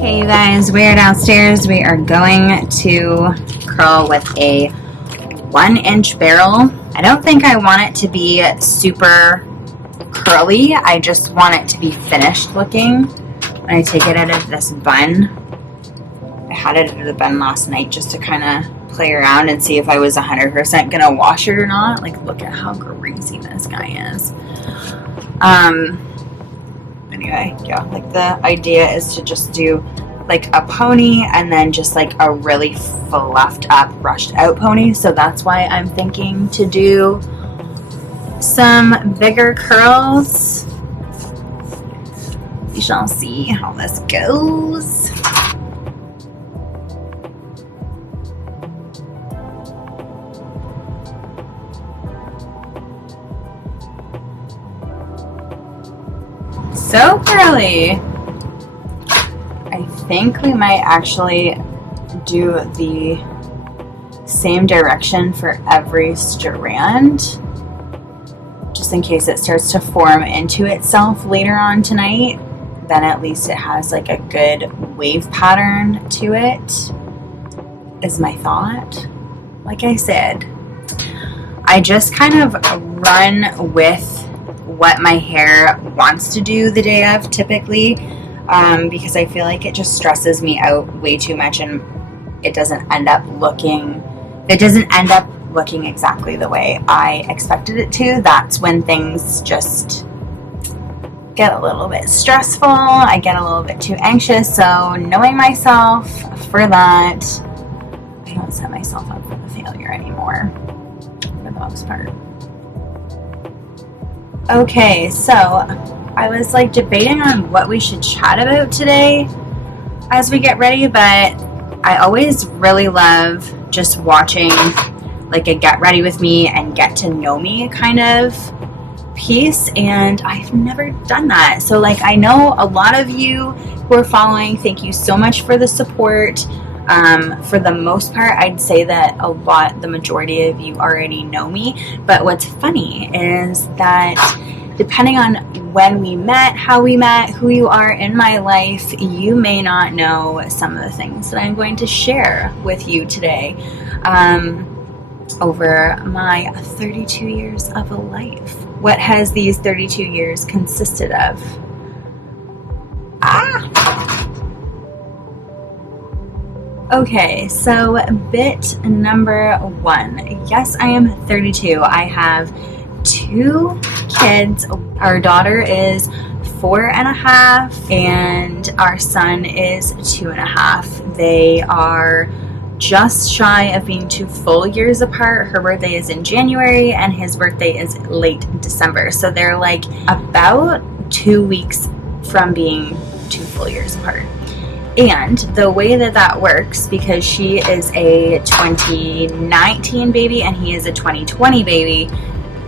Okay, you guys, we're downstairs. We are going to curl with a 1-inch barrel. I don't think I want it to be super curly. I just want it to be finished looking. When I take it out of this bun, I had it out of the bun last night just to kind of play around and see if I was 100% gonna wash it or not. Like, look at how greasy this guy is. Anyway, yeah, like the idea is to just do like a pony and then just like a really fluffed up, brushed out pony. So that's why I'm thinking to do some bigger curls. We shall see how this goes. So curly. I think we might actually do the same direction for every strand, just in case it starts to form into itself later on tonight. Then at least it has like a good wave pattern to it, is my thought. Like I said, I just kind of run with what my hair wants to do the day of typically, because I feel like it just stresses me out way too much and it doesn't end up looking exactly the way I expected it to. That's when things just get a little bit stressful. I get a little bit too anxious. So knowing myself for that, I don't set myself up for the failure anymore for the most part. Okay, so I was like debating on what we should chat about today as we get ready, but I always really love just watching like a get ready with me and get to know me kind of piece, and I've never done that. So like, I know a lot of you who are following, thank you so much for the support. For the most part, I'd say that the majority of you already know me, but what's funny is that depending on when we met, how we met, who you are in my life, you may not know some of the things that I'm going to share with you today over my 32 years of a life. What has these 32 years consisted of? Okay, so bit number 1. Yes, I am 32. I have 2 kids. Our daughter is 4.5 and our son is 2.5. They are just shy of being 2 full years apart. Her birthday is in January and his birthday is late December. So they're like about 2 weeks from being 2 full years apart. And the way that works, because she is a 2019 baby and he is a 2020 baby,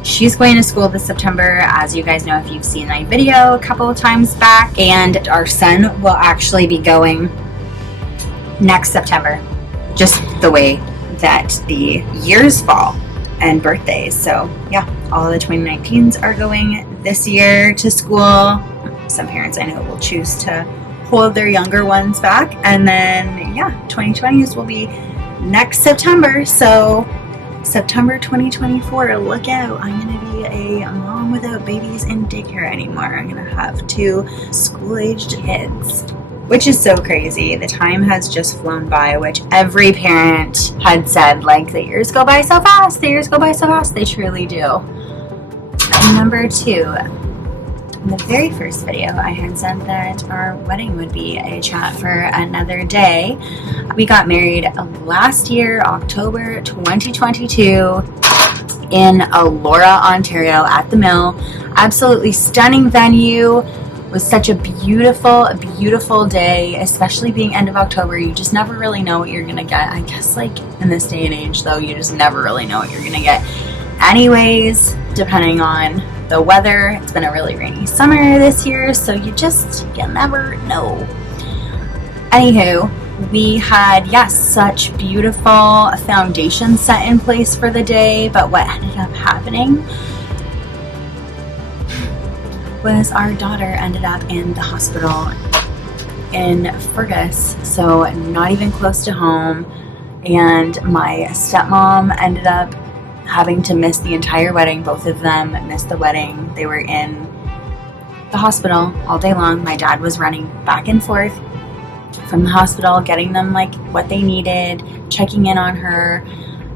she's going to school this September, as you guys know if you've seen my video a couple of times back, and our son will actually be going next September, just the way that the years fall and birthdays. So yeah, all of the 2019s are going this year to school. Some parents I know will choose to hold their younger ones back, and then yeah, 2020s will be next September. So September 2024, look out, I'm gonna be a mom without babies in daycare anymore. I'm gonna have 2 school-aged kids, which is so crazy. The time has just flown by, which every parent had said, like, the years go by so fast, the years go by so fast. They truly do. And number 2, in the very first video, I had said that our wedding would be a chat for another day. We got married last year, October 2022, in Elora, Ontario, at the Mill. Absolutely stunning venue. It was such a beautiful, beautiful day, especially being end of October. You just never really know what you're gonna get. I guess like in this day and age though, you just never really know what you're gonna get. Anyways, depending on the weather, it's been a really rainy summer this year, so you never know. Anywho, we had, yes, such beautiful foundation set in place for the day, but what ended up happening was our daughter ended up in the hospital in Fergus, so not even close to home. And my stepmom ended up having to miss the entire wedding. Both of them missed the wedding. They were in the hospital all day long. My dad was running back and forth from the hospital, getting them like what they needed, checking in on her.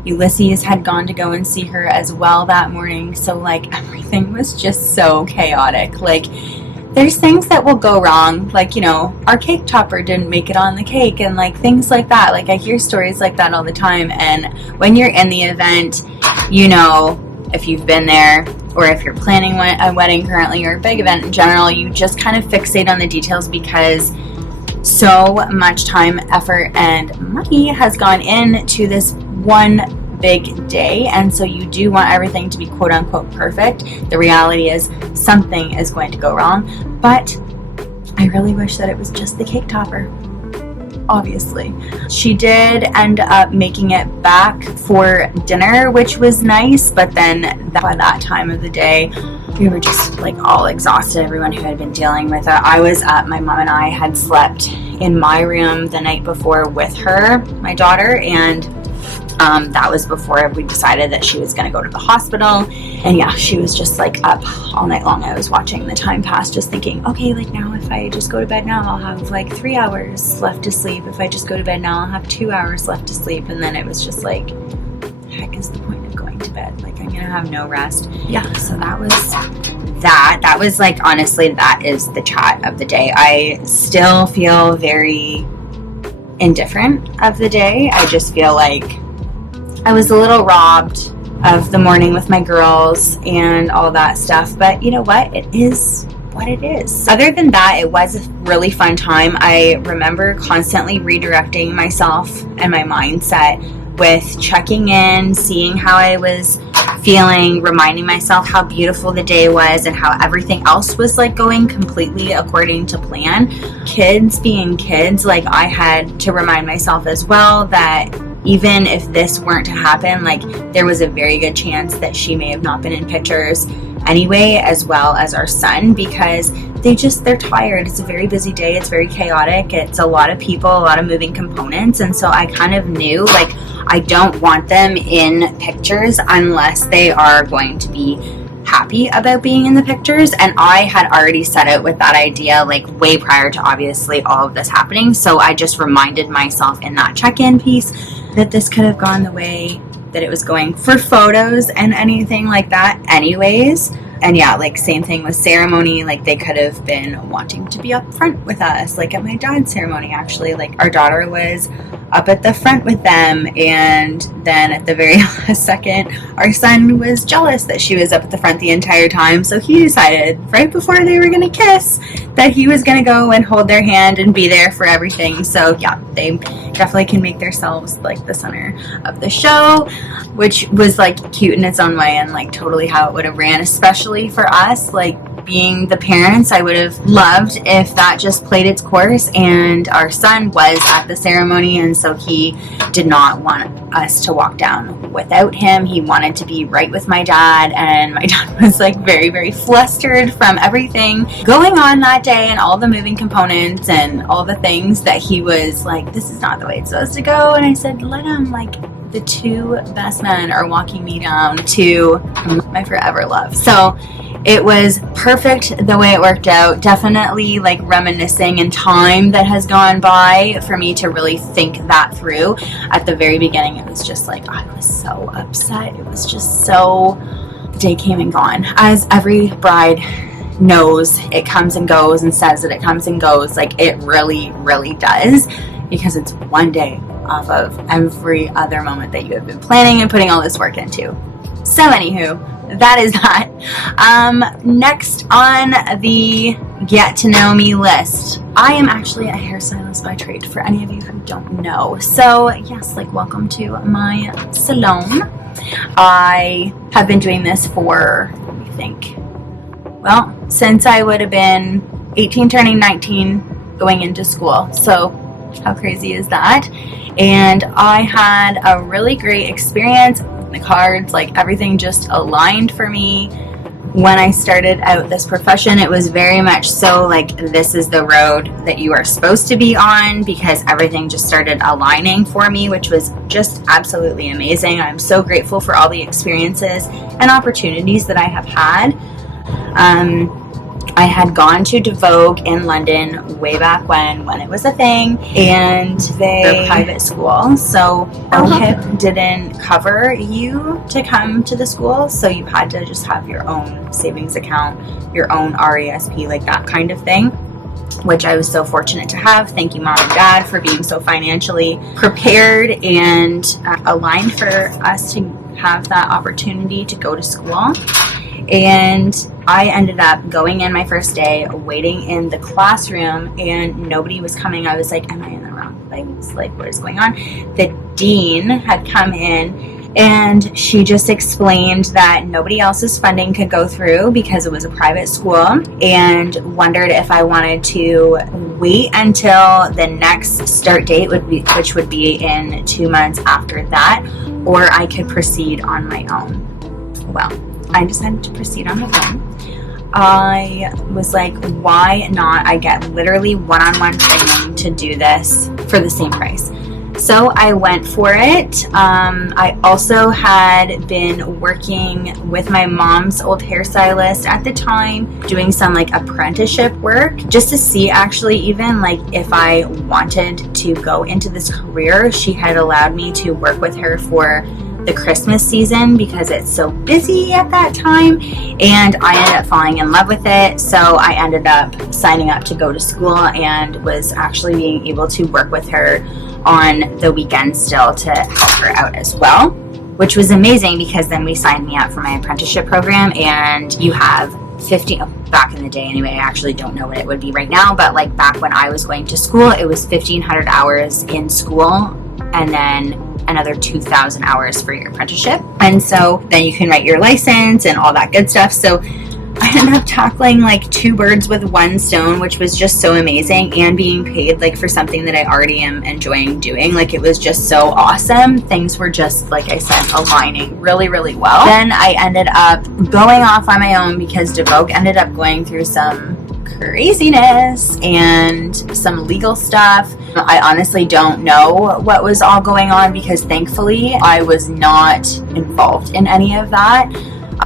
Ulysses had gone to go and see her as well that morning. So like everything was just so chaotic. Like there's things that will go wrong. Like, you know, our cake topper didn't make it on the cake and like things like that. Like I hear stories like that all the time. And when you're in the event, you know, if you've been there or if you're planning a wedding currently or a big event in general, you just kind of fixate on the details because so much time, effort, and money has gone into this one big day, and so you do want everything to be quote unquote perfect. The reality is something is going to go wrong, but I really wish that it was just the cake topper. Obviously, she did end up making it back for dinner, which was nice, but then by that time of the day we were just like all exhausted, everyone who had been dealing with it. I was up, my mom and I had slept in my room the night before with her, my daughter, and that was before we decided that she was going to go to the hospital. And yeah, she was just like up all night long. I was watching the time pass, just thinking, okay, like now if I just go to bed now, I'll have like 3 hours left to sleep. If I just go to bed now, I'll have 2 hours left to sleep. And then it was just like, heck is the point of going to bed? Like I'm going to have no rest. Yeah, so that was that. That was like, honestly, that is the chat of the day. I still feel very indifferent of the day. I just feel like I was a little robbed of the morning with my girls and all that stuff, but you know what? It is what it is. Other than that, it was a really fun time. I remember constantly redirecting myself and my mindset with checking in, seeing how I was feeling, reminding myself how beautiful the day was and how everything else was like going completely according to plan. Kids being kids, like I had to remind myself as well that even if this weren't to happen, like there was a very good chance that she may have not been in pictures anyway, as well as our son, because they're tired. It's a very busy day. It's very chaotic. It's a lot of people, a lot of moving components. And so I kind of knew, like, I don't want them in pictures unless they are going to be happy about being in the pictures. And I had already set out with that idea like way prior to obviously all of this happening. So I just reminded myself in that check-in piece that this could have gone the way that it was going for photos and anything like that anyways. And yeah, like same thing with ceremony, like they could have been wanting to be up front with us, like at my dad's ceremony actually, like our daughter was up at the front with them, and then at the very last second our son was jealous that she was up at the front the entire time, so he decided right before they were gonna kiss that he was gonna go and hold their hand and be there for everything. So yeah, they definitely can make themselves like the center of the show, which was like cute in its own way and like totally how it would have ran, especially for us, like being the parents. I would have loved if that just played its course and our son was at the ceremony, and so he did not want us to walk down without him. He wanted to be right with my dad, and my dad was like very, very flustered from everything going on that day and all the moving components and all the things that he was like, this is not the way it's supposed to go. And I said, let him, like, the two best men are walking me down to my forever love. So it was perfect the way it worked out. Definitely like reminiscing in time that has gone by for me to really think that through. At the very beginning, it was just like, I was so upset. It was just so, the day came and gone. As every bride knows, it comes and goes and says that it comes and goes. Like it really, really does, because it's one day off of every other moment that you have been planning and putting all this work into. So anywho, that is that. Next on the get to know me list, I am actually a hairstylist by trade, for any of you who don't know. So yes, like welcome to my salon. I have been doing this for, let me think, well, since I would have been 18 turning 19 going into school. So how crazy is that? And I had a really great experience. The cards, like everything just aligned for me. when I started out this profession, it was very much so like, this is the road that you are supposed to be on, because everything just started aligning for me, which was just absolutely amazing. I'm so grateful for all the experiences and opportunities that I have had. I had gone to Vogue in London way back when it was a thing, and they're a private school, so OHIP didn't cover you to come to the school, so you had to just have your own savings account, your own RESP, like that kind of thing, which I was so fortunate to have. Thank you, Mom and Dad, for being so financially prepared and aligned for us to have that opportunity to go to school. And I ended up going in my first day, waiting in the classroom, and nobody was coming. I was like, am I in the wrong place? Like, what is going on? The dean had come in, and she just explained that nobody else's funding could go through because it was a private school, and wondered if I wanted to wait until the next start date, which would be in 2 months after that, or I could proceed on my own. Well, I decided to proceed on my own. I was like, why not? I get literally one-on-one training to do this for the same price. So I went for it. I also had been working with my mom's old hairstylist at the time, doing some like apprenticeship work, just to see actually even like if I wanted to go into this career. She had allowed me to work with her for the Christmas season because it's so busy at that time, and I ended up falling in love with it. So I ended up signing up to go to school, and was actually being able to work with her on the weekends still to help her out as well, which was amazing, because then we signed me up for my apprenticeship program, and you have 50, back in the day anyway, I actually don't know what it would be right now, but like back when I was going to school, it was 1,500 hours in school, and then another 2,000 hours for your apprenticeship. And so then you can write your license and all that good stuff. So I ended up tackling like 2 birds with 1 stone, which was just so amazing, and being paid like for something that I already am enjoying doing. Like, it was just so awesome. Things were just, like I said, aligning really, really well. Then I ended up going off on my own because Devogue ended up going through some craziness and some legal stuff. I honestly don't know what was all going on, because thankfully I was not involved in any of that.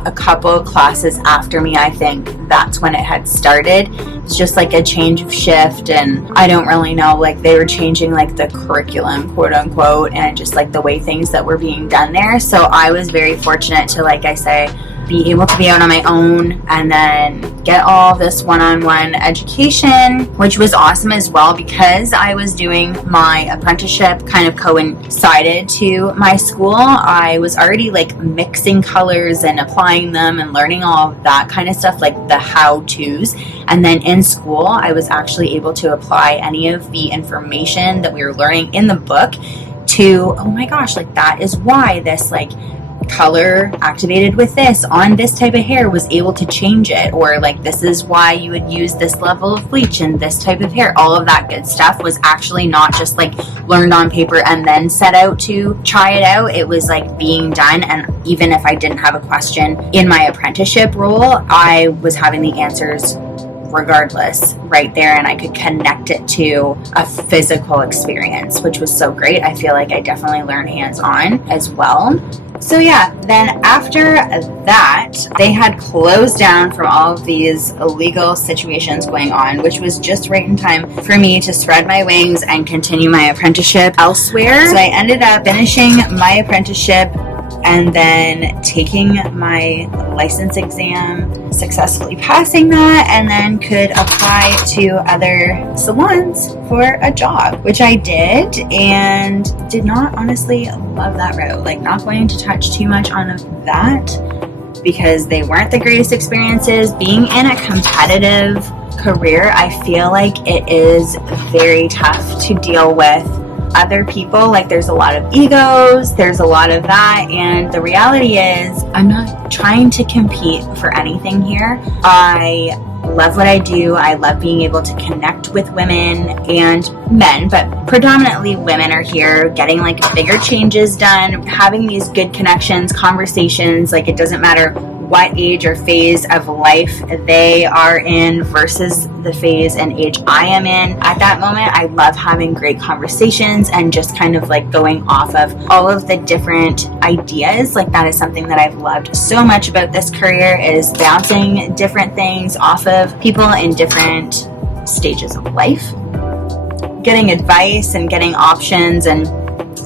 A couple of classes after me, I think that's when it had started. It's just like a change of shift, and I don't really know, like they were changing like the curriculum, quote unquote, and just like the way things that were being done there. So I was very fortunate to, like I say, be able to be out on my own and then get all this one-on-one education, which was awesome as well, because I was doing my apprenticeship kind of coincided to my school. I was already like mixing colors and applying them and learning all of that kind of stuff, like the how-tos. And then in school, I was actually able to apply any of the information that we were learning in the book to, oh my gosh, like that is why this like color activated with this on this type of hair was able to change it, or like this is why you would use this level of bleach in this type of hair. All of that good stuff was actually not just like learned on paper and then set out to try it out. It was like being done, and even if I didn't have a question in my apprenticeship role, I was having the answers regardless right there, and I could connect it to a physical experience, which was so great. I feel like I definitely learned hands-on as well. So yeah, then after that, they had closed down from all of these illegal situations going on, which was just right in time for me to spread my wings and continue my apprenticeship elsewhere. So I ended up finishing my apprenticeship and then taking my license exam, successfully passing that, and then could apply to other salons for a job, which I did, and did not honestly love that route. Like, not going to touch too much on that because they weren't the greatest experiences. Being in a competitive career, I feel like it is very tough to deal with other people. Like, there's a lot of egos, there's a lot of that, and the reality is I'm not trying to compete for anything here. I love what I do. I love being able to connect with women and men, but predominantly women are here, getting like bigger changes done, having these good connections, conversations. Like, it doesn't matter what age or phase of life they are in versus the phase and age I am in at that moment. I love having great conversations and just kind of like going off of all of the different ideas. Like that is something that I've loved so much about this career, is bouncing different things off of people in different stages of life, getting advice and getting options and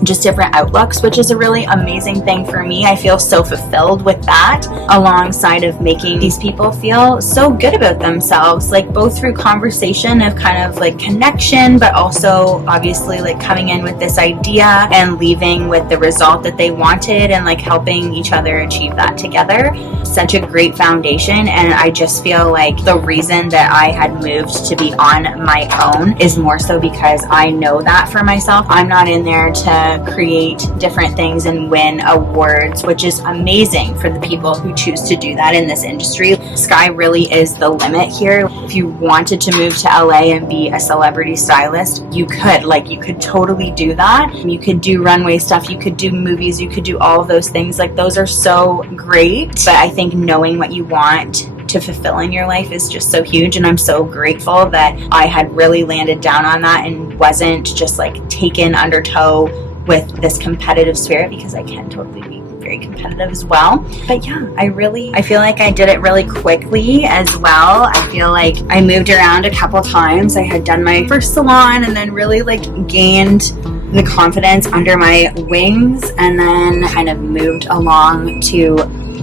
just different outlooks, which is a really amazing thing for me. I feel so fulfilled with that, alongside of making these people feel so good about themselves, like both through conversation of kind of like connection, but also obviously like coming in with this idea and leaving with the result that they wanted, and like helping each other achieve that together. Such a great foundation, and I just feel like the reason that I had moved to be on my own is more so because I know that for myself. I'm not in there to create different things and win awards, which is amazing for the people who choose to do that in this industry. Sky really is the limit here. If you wanted to move to LA and be a celebrity stylist, you could totally do that. You could do runway stuff, you could do movies, you could do all of those things. Like those are so great, but I think knowing what you want to fulfill in your life is just so huge, and I'm so grateful that I had really landed down on that and wasn't just like taken under tow with this competitive spirit, because I can totally be very competitive as well. But yeah, I feel like I did it really quickly as well. I feel like I moved around a couple times. I had done my first salon and then really like gained the confidence under my wings, and then kind of moved along to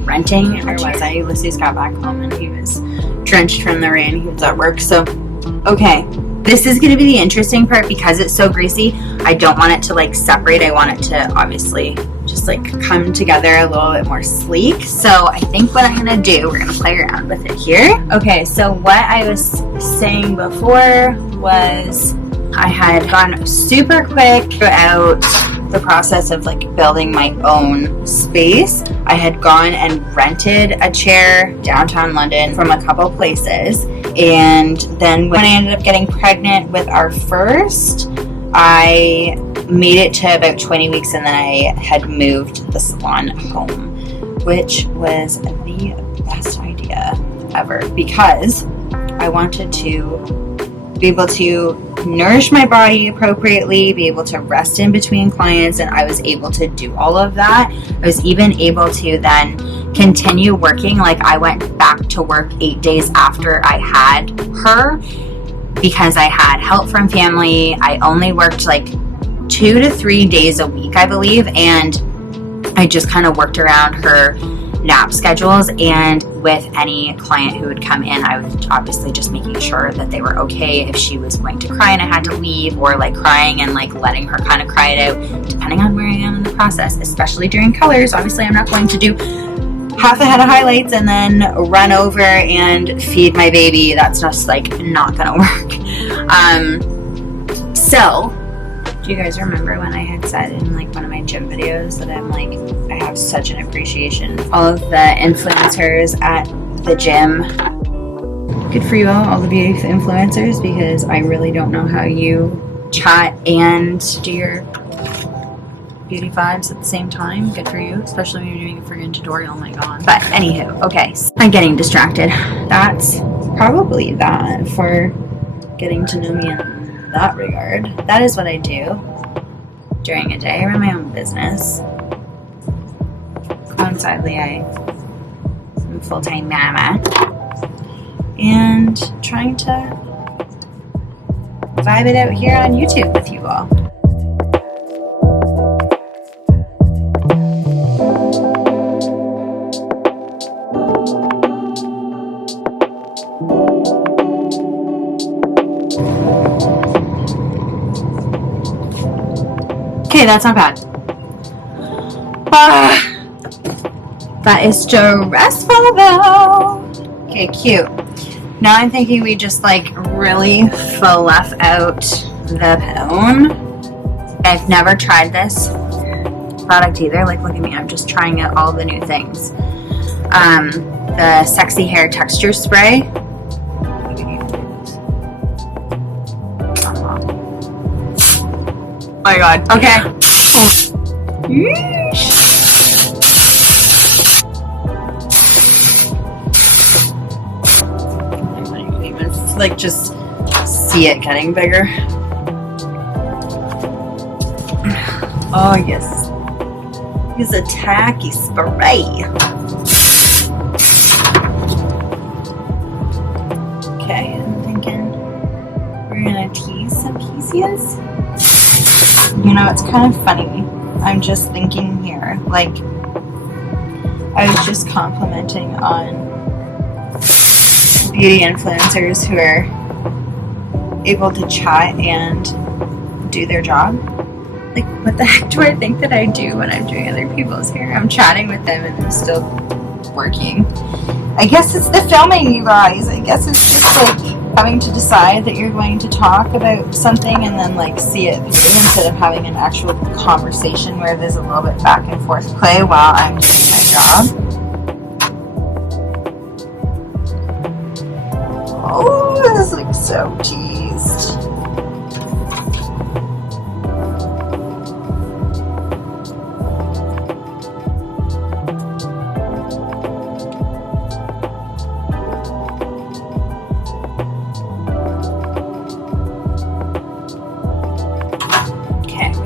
renting. Where was I? Ulysses got back home and he was drenched from the rain. He was at work. So okay, this is going to be the interesting part because it's so greasy. I don't want it to like separate. I want it to obviously just like come together a little bit more sleek. So I think what I'm going to do, we're going to play around with it here. Okay, so what I was saying before was I had gone super quick throughout the process of like building my own space. I had gone and rented a chair downtown London from a couple places, and then when I ended up getting pregnant with our first, I made it to about 20 weeks, and then I had moved the salon home, which was the best idea ever because I wanted to be able to nourish my body appropriately, be able to rest in between clients, and I was able to do all of that. I was even able to then continue working. Like I went back to work 8 days after I had her because I had help from family. I only worked like 2 to 3 days a week, I believe, and I just kind of worked around her nap schedules, and with any client who would come in, I was obviously just making sure that they were okay if she was going to cry and I had to leave, or like crying and like letting her kind of cry it out depending on where I am in the process, especially during colors. Obviously I'm not going to do half a head of highlights and then run over and feed my baby. That's just like not gonna work. So do you guys remember when I had said in like one of my gym videos that I'm like, I have such an appreciation for all of the influencers at the gym. Good for you all the beauty influencers, because I really don't know how you chat and do your beauty vibes at the same time. Good for you, especially when you're doing a friggin' tutorial. Oh my god. But anywho, okay, so I'm getting distracted. That's probably that for getting to know me in that regard. That is what I do during a day. I run my own business. Coincidentally, I'm a full-time mama and trying to vibe it out here on YouTube with you all. Okay, that's not bad. That is stressful though. Okay, cute. Now I'm thinking we just like really fluff out the bone. I've never tried this product either. Like, look at me, I'm just trying out all the new things. The Sexy Hair Texture Spray. Oh my god. Okay. like just see it getting bigger. Oh yes. Use a tacky spray. Okay, I'm thinking we're gonna tease some pieces. You know, it's kind of funny. I'm just thinking here, like, I was just complimenting on beauty influencers who are able to chat and do their job. Like, what the heck do I think that I do when I'm doing other people's hair? I'm chatting with them and I'm still working. I guess it's the filming, you guys. I guess it's just like having to decide that you're going to talk about something and then like see it through instead of having an actual conversation where there's a little bit back and forth play while I'm doing my job. Oh, this looks so teased.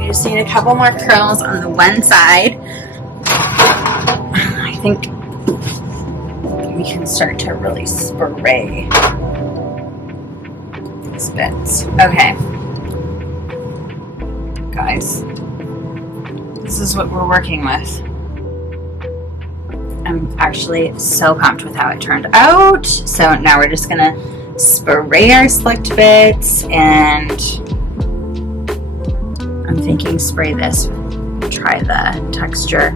Just need a couple more curls on the one side. I think we can start to really spray these bits. Okay, guys, this is what we're working with. I'm actually so pumped with how it turned out. So now we're just gonna spray our slicked bits, and I'm thinking spray this. Try the texture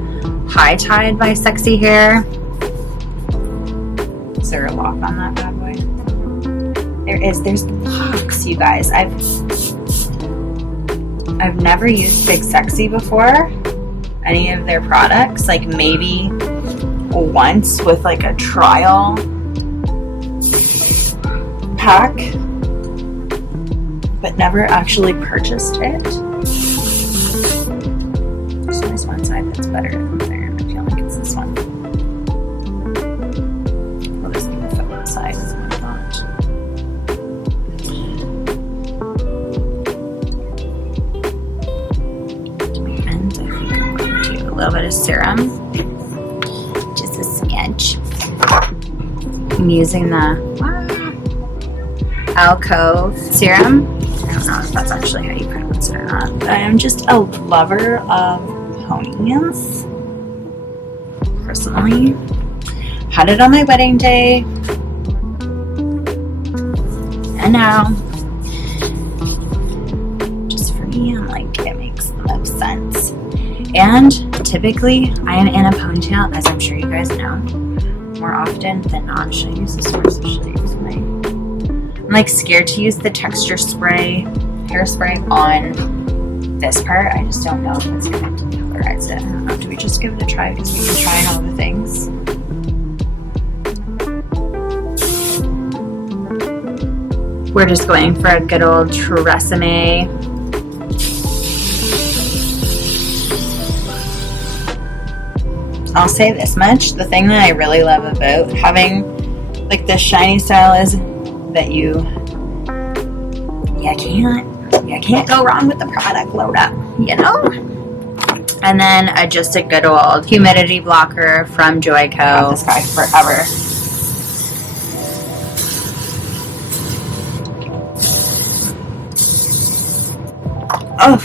High Tide by Sexy Hair. Is there a lock on that bad boy? There is. There's locks, you guys. I've never used Big Sexy before. Any of their products, like maybe once with like a trial pack, but never actually purchased it. There's always one side that's better than the other, and I feel like it's this one. Well, this is the feminine side, is what I thought. And I think I'm going to do a little bit of serum, just a smidge. I'm using the Alcove serum. I don't know if that's actually how you pronounce it or not, but I am just a lover of ponies. Personally, had it on my wedding day, and now, just for me, I'm like, it makes the most sense. And typically, I am in a ponytail, as I'm sure you guys know, more often than not. Should I use this one? Should I use my? I'm like scared to use the texture spray, hairspray on this part. I just don't know if it's going to colorize it. I don't know. Do we just give it a try? Because we can try all the things. We're just going for a good old Tresemme. I'll say this much. The thing that I really love about having like this shiny style is that you can't go wrong with the product load up, you know? And then just a good old humidity blocker from Joico. I've had this guy forever. Oh.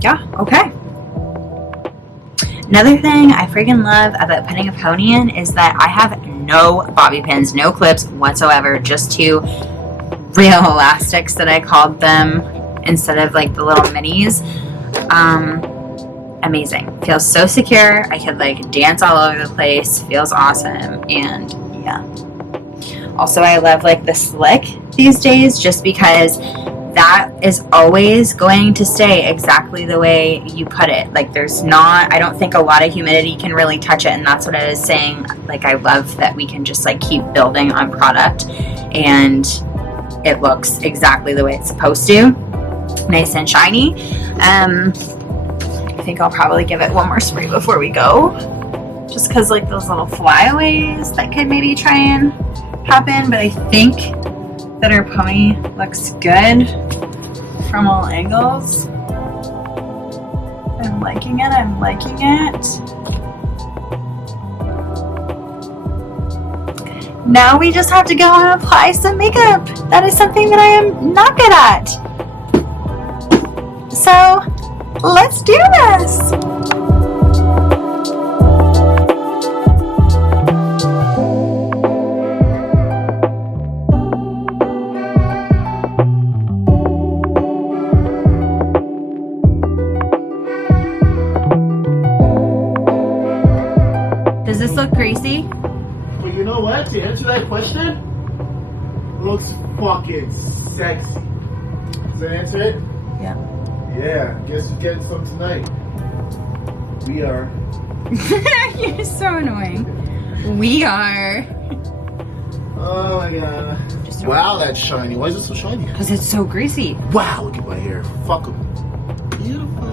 Yeah, okay. Another thing I freaking love about putting a pony in is that I have no bobby pins, no clips whatsoever, just two real elastics that I called them instead of like the little minis. Amazing. Feels so secure. I could like dance all over the place. Feels awesome. And yeah. Also, I love like the slick these days just because that is always going to stay exactly the way you put it. Like there's not, I don't think a lot of humidity can really touch it, and that's what I was saying. Like I love that we can just like keep building on product and it looks exactly the way it's supposed to. Nice and shiny. I think I'll probably give it one more spray before we go. just because like those little flyaways that could maybe try and happen, but I think that our pony looks good from all angles. I'm liking it, I'm liking it. Now we just have to go and apply some makeup. That is something that I am not good at. So let's do this. Does this look greasy? Well, you know what? To answer that question, looks fucking sexy. Does that answer it? Yeah. Yeah. Guess who's getting some tonight? We are. You're so annoying. We are. Oh my god. Wow, that's shiny. Why is it so shiny? Because it's so greasy. Wow, look at my hair. Fuck 'em. Beautiful.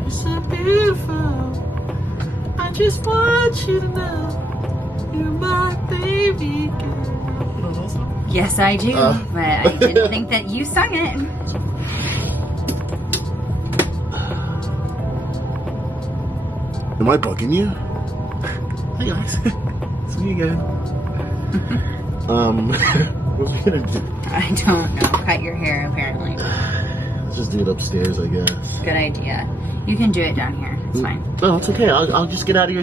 You're so beautiful. I just want you to know you're my baby girl. You don't know that song? Yes, I do, but I didn't think that you sung it. Am I bugging you? Hi guys. It's me again. What are we gonna do? I don't know. Cut your hair, apparently. Let's just do it upstairs, I guess. Good idea. You can do it down here. It's fine. No, it's okay. I'll just get out of your...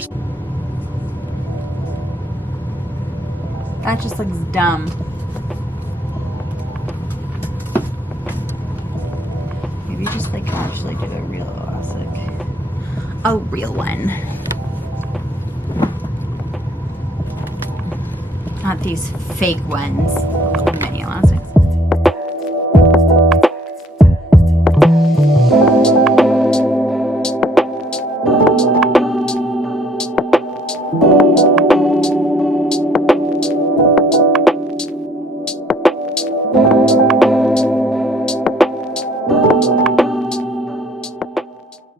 That just looks dumb. Maybe just like actually do a real elastic. A real one. Not these fake ones. Mini elastic.